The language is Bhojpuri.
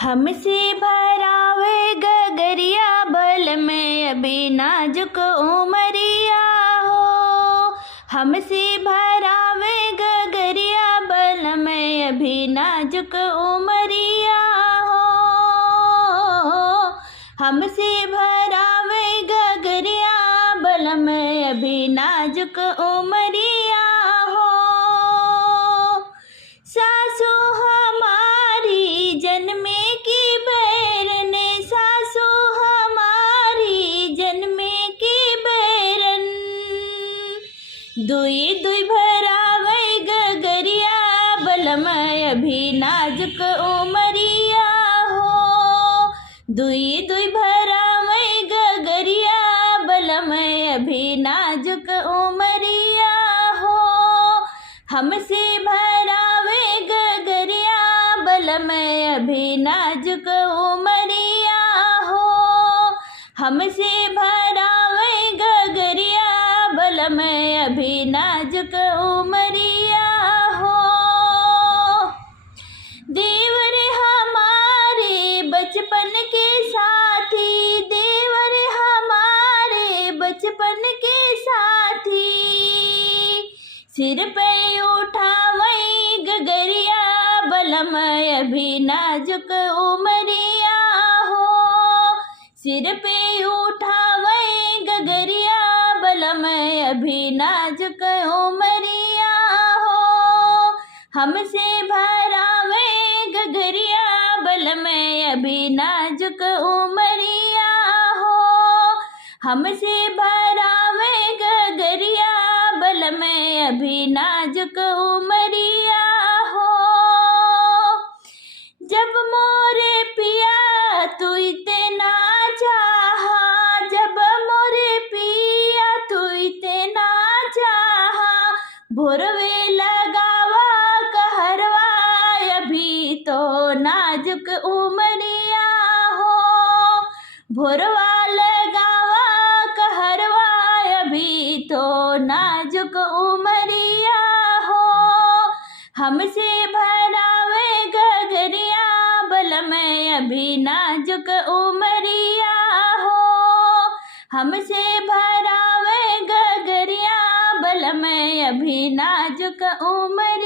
हमसे भरावे गगरिया बल में अभी नाजुक उमरिया हो। हमसे भरावे गगरिया बल में अभी नाजुक उमरिया हो। हमसे भरावे गगरिया बल में अभी नाजुक उमरिया हो। सासू हमारी जन्मे की बैरन, सासू हमारी जन्मे की बैरन, दुई दुई भरावे गगरिया बलम अभी नाजुक उमरिया हो। दुई दुई भरावे गगरिया बलम अभी नाजुक उमरिया हो। हमसे भरावे गगरिया बलम अभी नाजुक उमरिया हो। हमसे भरावे गगरिया बलम अभी नाजुक उमरिया हो। देवर हमारे बचपन के साथी, देवर हमारे बचपन के साथी, सिर पे उठावई गगरिया बलम अभी नाजुक उमरिया हो। सिर पे उठावई गगरिया बलम अभी नाजुक उमरिया हो। हमसे भरावे गगरिया बलम अभी नाजुक उमरिया हो। हमसे भरावे गगरिया बलम अभी नाजुक उमरिया हो। जब मोरे पिया तू इतना चाहा, जब मोरे पिया तू इतना चाहा, भोरवे लगावा कहरवा अभी तो नाजुक उमरिया हो। भोरवा लगावा कहरवा अभी तो नाजुक उमरिया हो। हमसे भरावे गगरिया बलम अभी नाजुक उमरिया हो। हमसे भरावे गगरिया बलम अभी नाजुक उमरिया